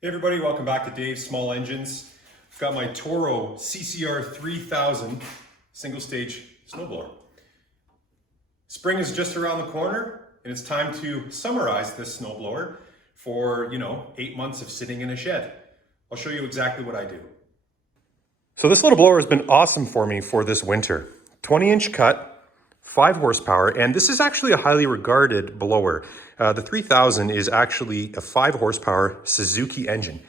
Hey everybody, welcome back to Dave's Small Engines. I've got my Toro CCR3000 Single Stage snowblower. Spring is just around the corner and it's time to summarize this snowblower for, 8 months of sitting in a shed. I'll show you exactly what I do. So this little blower has been awesome for me for this winter. 20-inch cut, 5 horsepower, and this is actually a highly regarded blower. The 3000 is actually a 5 horsepower Suzuki engine.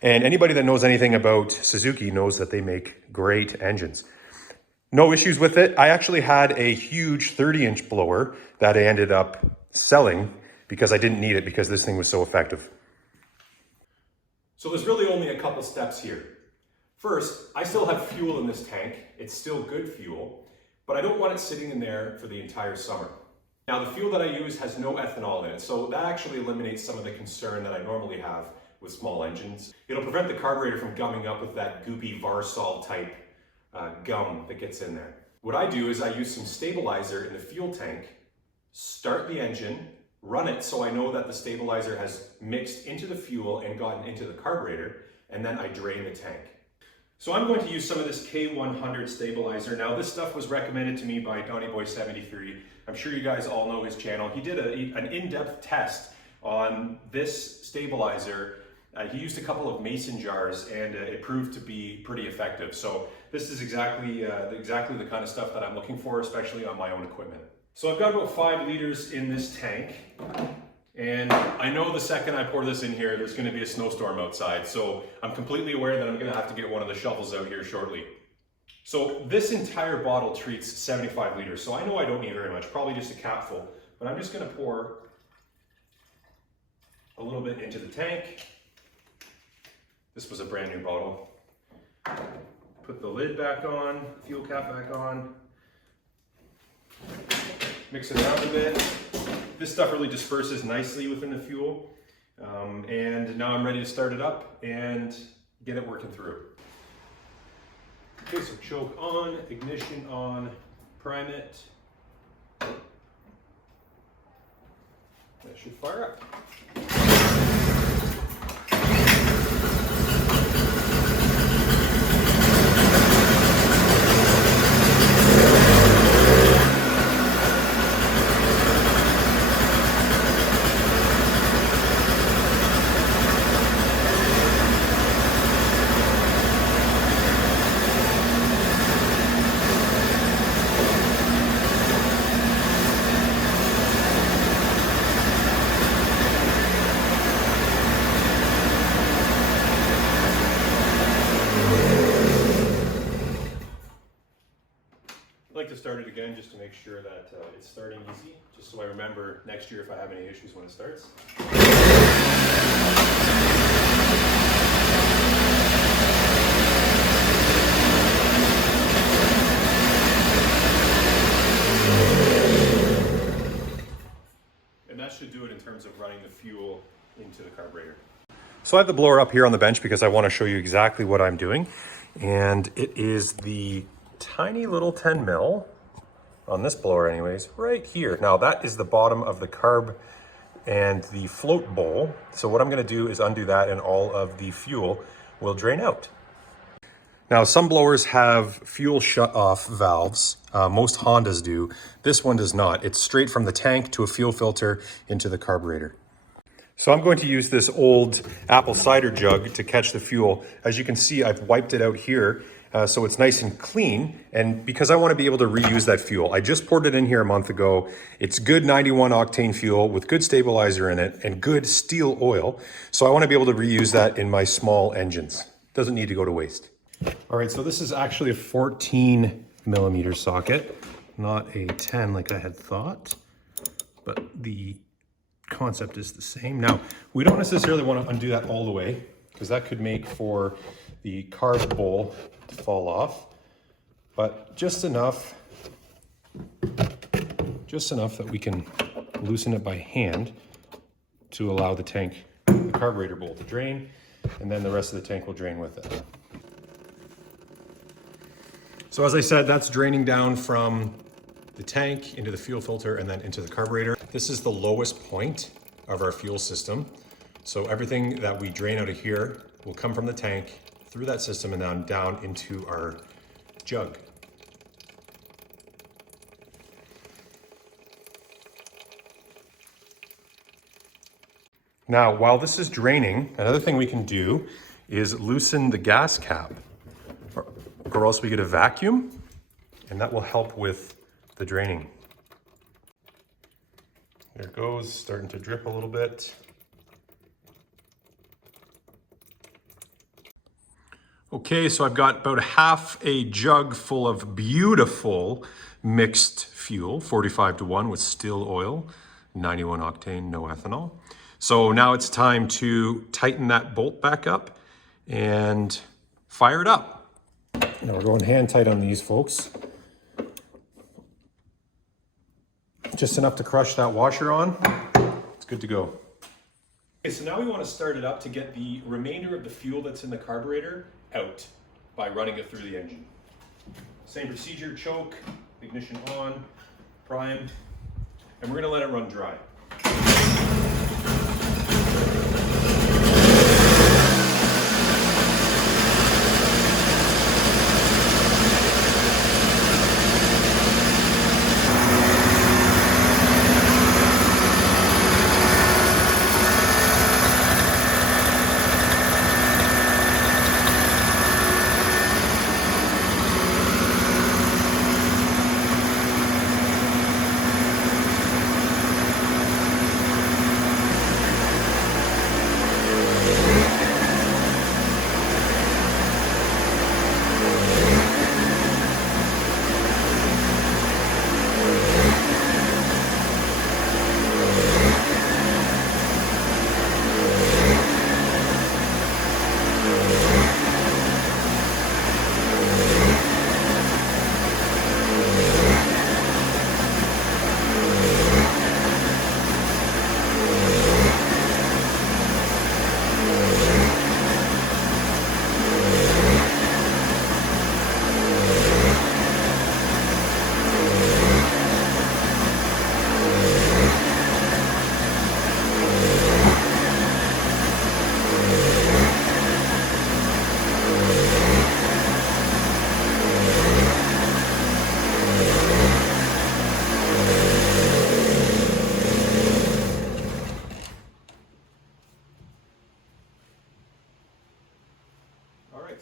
And anybody that knows anything about Suzuki knows that they make great engines. No issues with it. I actually had a huge 30-inch blower that I ended up selling because I didn't need it because this thing was so effective. So there's really only a couple steps here. First, I still have fuel in this tank. It's still good fuel, but I don't want it sitting in there for the entire summer. Now the fuel that I use has no ethanol in it, so that actually eliminates some of the concern that I normally have with small engines. It'll prevent the carburetor from gumming up with that goopy Varsol type gum that gets in there. What I do is I use some stabilizer in the fuel tank, start the engine, run it so I know that the stabilizer has mixed into the fuel and gotten into the carburetor, and then I drain the tank. So I'm going to use some of this K100 stabilizer. Now this stuff was recommended to me by DonnyBoy73. I'm sure you guys all know his channel. He did an in-depth test on this stabilizer. He used a couple of mason jars and it proved to be pretty effective. So this is exactly the kind of stuff that I'm looking for, especially on my own equipment. So I've got about 5 liters in this tank. And I know the second I pour this in here, there's going to be a snowstorm outside. So I'm completely aware that I'm going to have to get one of the shovels out here shortly. So this entire bottle treats 75 liters. So I know I don't need very much, probably just a capful. But I'm just going to pour a little bit into the tank. This was a brand new bottle. Put the lid back on, fuel cap back on. Mix it around a bit. This stuff really disperses nicely within the fuel. And now I'm ready to start it up and get it working through. Okay, so choke on, ignition on, prime it. That should fire up. I like to start it again just to make sure that it's starting easy, just so I remember next year if I have any issues when it starts. And that should do it in terms of running the fuel into the carburetor. So I have the blower up here on the bench because I want to show you exactly what I'm doing. And it is the tiny little 10 mil on this blower anyways, right here. Now that is the bottom of the carb and the float bowl. So what I'm going to do is undo that and all of the fuel will drain out. Now some blowers have fuel shut off valves. Most Hondas do. This one does not. It's straight from the tank to a fuel filter into the carburetor. So I'm going to use this old apple cider jug to catch the fuel. As you can see, I've wiped it out here. So it's nice and clean, and because I want to be able to reuse that fuel. I just poured it in here a month ago. It's good 91 octane fuel with good stabilizer in it and good steel oil. So I want to be able to reuse that in my small engines. Doesn't need to go to waste. All right, so this is actually a 14 millimeter socket, not a 10 like I had thought, but the concept is the same. Now, we don't necessarily want to undo that all the way because that could make for the carb bowl to fall off, but just enough that we can loosen it by hand to allow the carburetor bowl to drain, and then the rest of the tank will drain with it. So as I said, that's draining down from the tank into the fuel filter and then into the carburetor. This is the lowest point of our fuel system. So everything that we drain out of here will come from the tank through that system and then down into our jug. Now, while this is draining, another thing we can do is loosen the gas cap, or else we get a vacuum, and that will help with the draining. There it goes, starting to drip a little bit. Okay, so I've got about half a jug full of beautiful mixed fuel, 45:1 with still oil, 91 octane, no ethanol. So now it's time to tighten that bolt back up and fire it up. Now we're going hand tight on these, folks. Just enough to crush that washer on. It's good to go. Okay, so now we want to start it up to get the remainder of the fuel that's in the carburetor out by running it through the engine. Same procedure, choke, ignition on, prime, and we're going to let it run dry.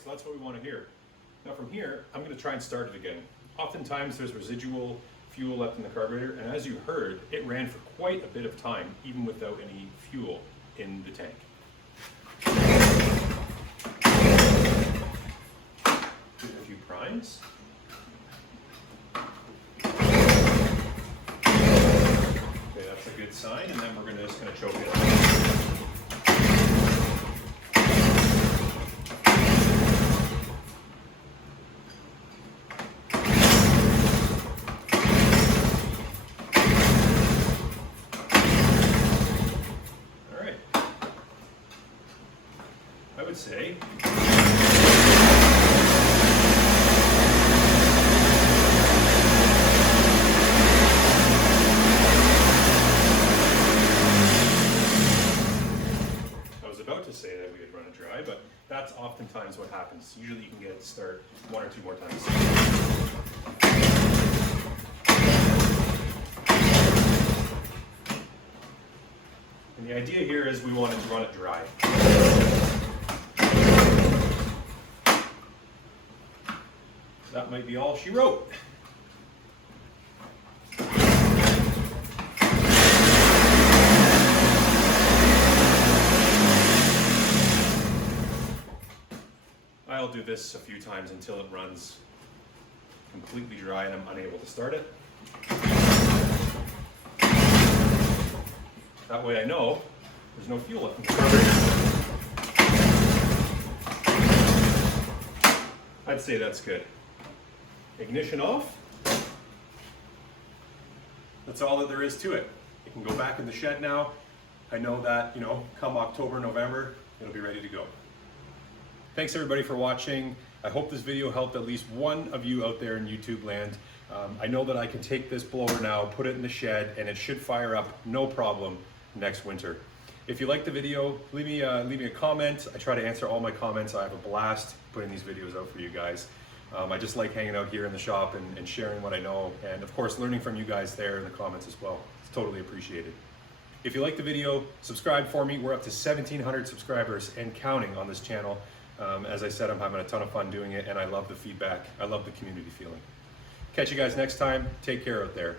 So that's what we want to hear. Now from here, I'm going to try and start it again. Oftentimes there's residual fuel left in the carburetor, and as you heard, it ran for quite a bit of time, even without any fuel in the tank. Give it a few primes. Okay, that's a good sign, and then we're just going to choke it up. I would say I was about to say that we would run it dry, but that's oftentimes what happens. Usually you can get it to start one or two more times. And the idea here is we want to run it dry. That might be all she wrote. I'll do this a few times until it runs completely dry and I'm unable to start it. That way I know there's no fuel left in the carburetor. I'd say that's good. Ignition off. That's all that there is to it. It can go back in the shed now. I know that, come October, November, it'll be ready to go. Thanks everybody for watching. I hope this video helped at least one of you out there in YouTube land. I know that I can take this blower now, put it in the shed, and it should fire up no problem next winter. If you like the video, leave me a comment. I try to answer all my comments. I have a blast putting these videos out for you guys. I just like hanging out here in the shop and sharing what I know, and of course learning from you guys there in the comments as well. It's totally appreciated. If you like the video, subscribe for me. We're up to 1,700 subscribers and counting on this channel. As I said, I'm having a ton of fun doing it, and I love the feedback. I love the community feeling. Catch you guys next time. Take care out there.